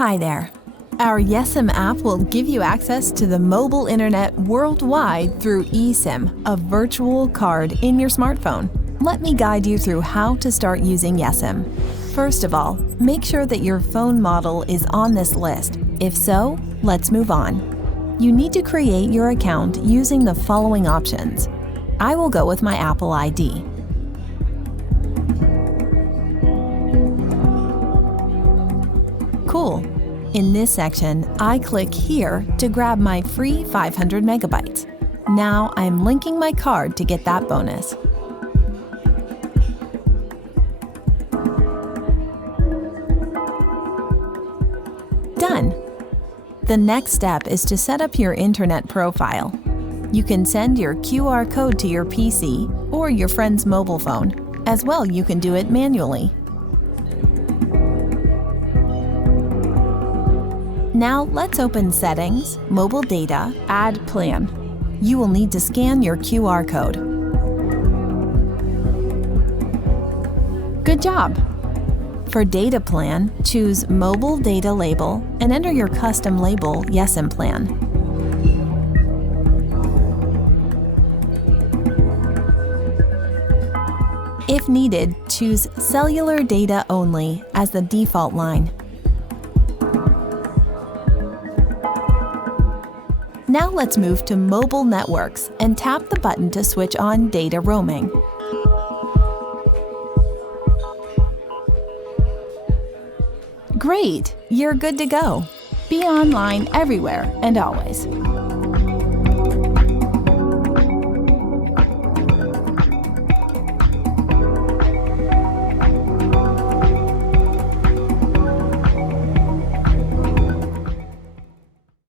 Hi there. Our Yesim app will give you access to the mobile internet worldwide through eSIM, a virtual card in your smartphone. Let me guide you through how to start using Yesim. First of all, make sure that your phone model is on this list. If so, let's move on. You need to create your account using the following options. I will go with my Apple ID. Cool. In this section, I click here to grab my free 500 megabytes. Now I'm linking my card to get that bonus. Done. The next step is to set up your internet profile. You can send your QR code to your PC or your friend's mobile phone. As well, you can do it manually. Now let's open Settings, Mobile Data, Add Plan. You will need to scan your QR code. Good job! For Data Plan, choose Mobile Data Label and enter your custom label Yesim Plan. If needed, choose Cellular Data Only as the default line. Now let's move to Mobile Networks and tap the button to switch on data roaming. Great! You're good to go. Be online everywhere and always.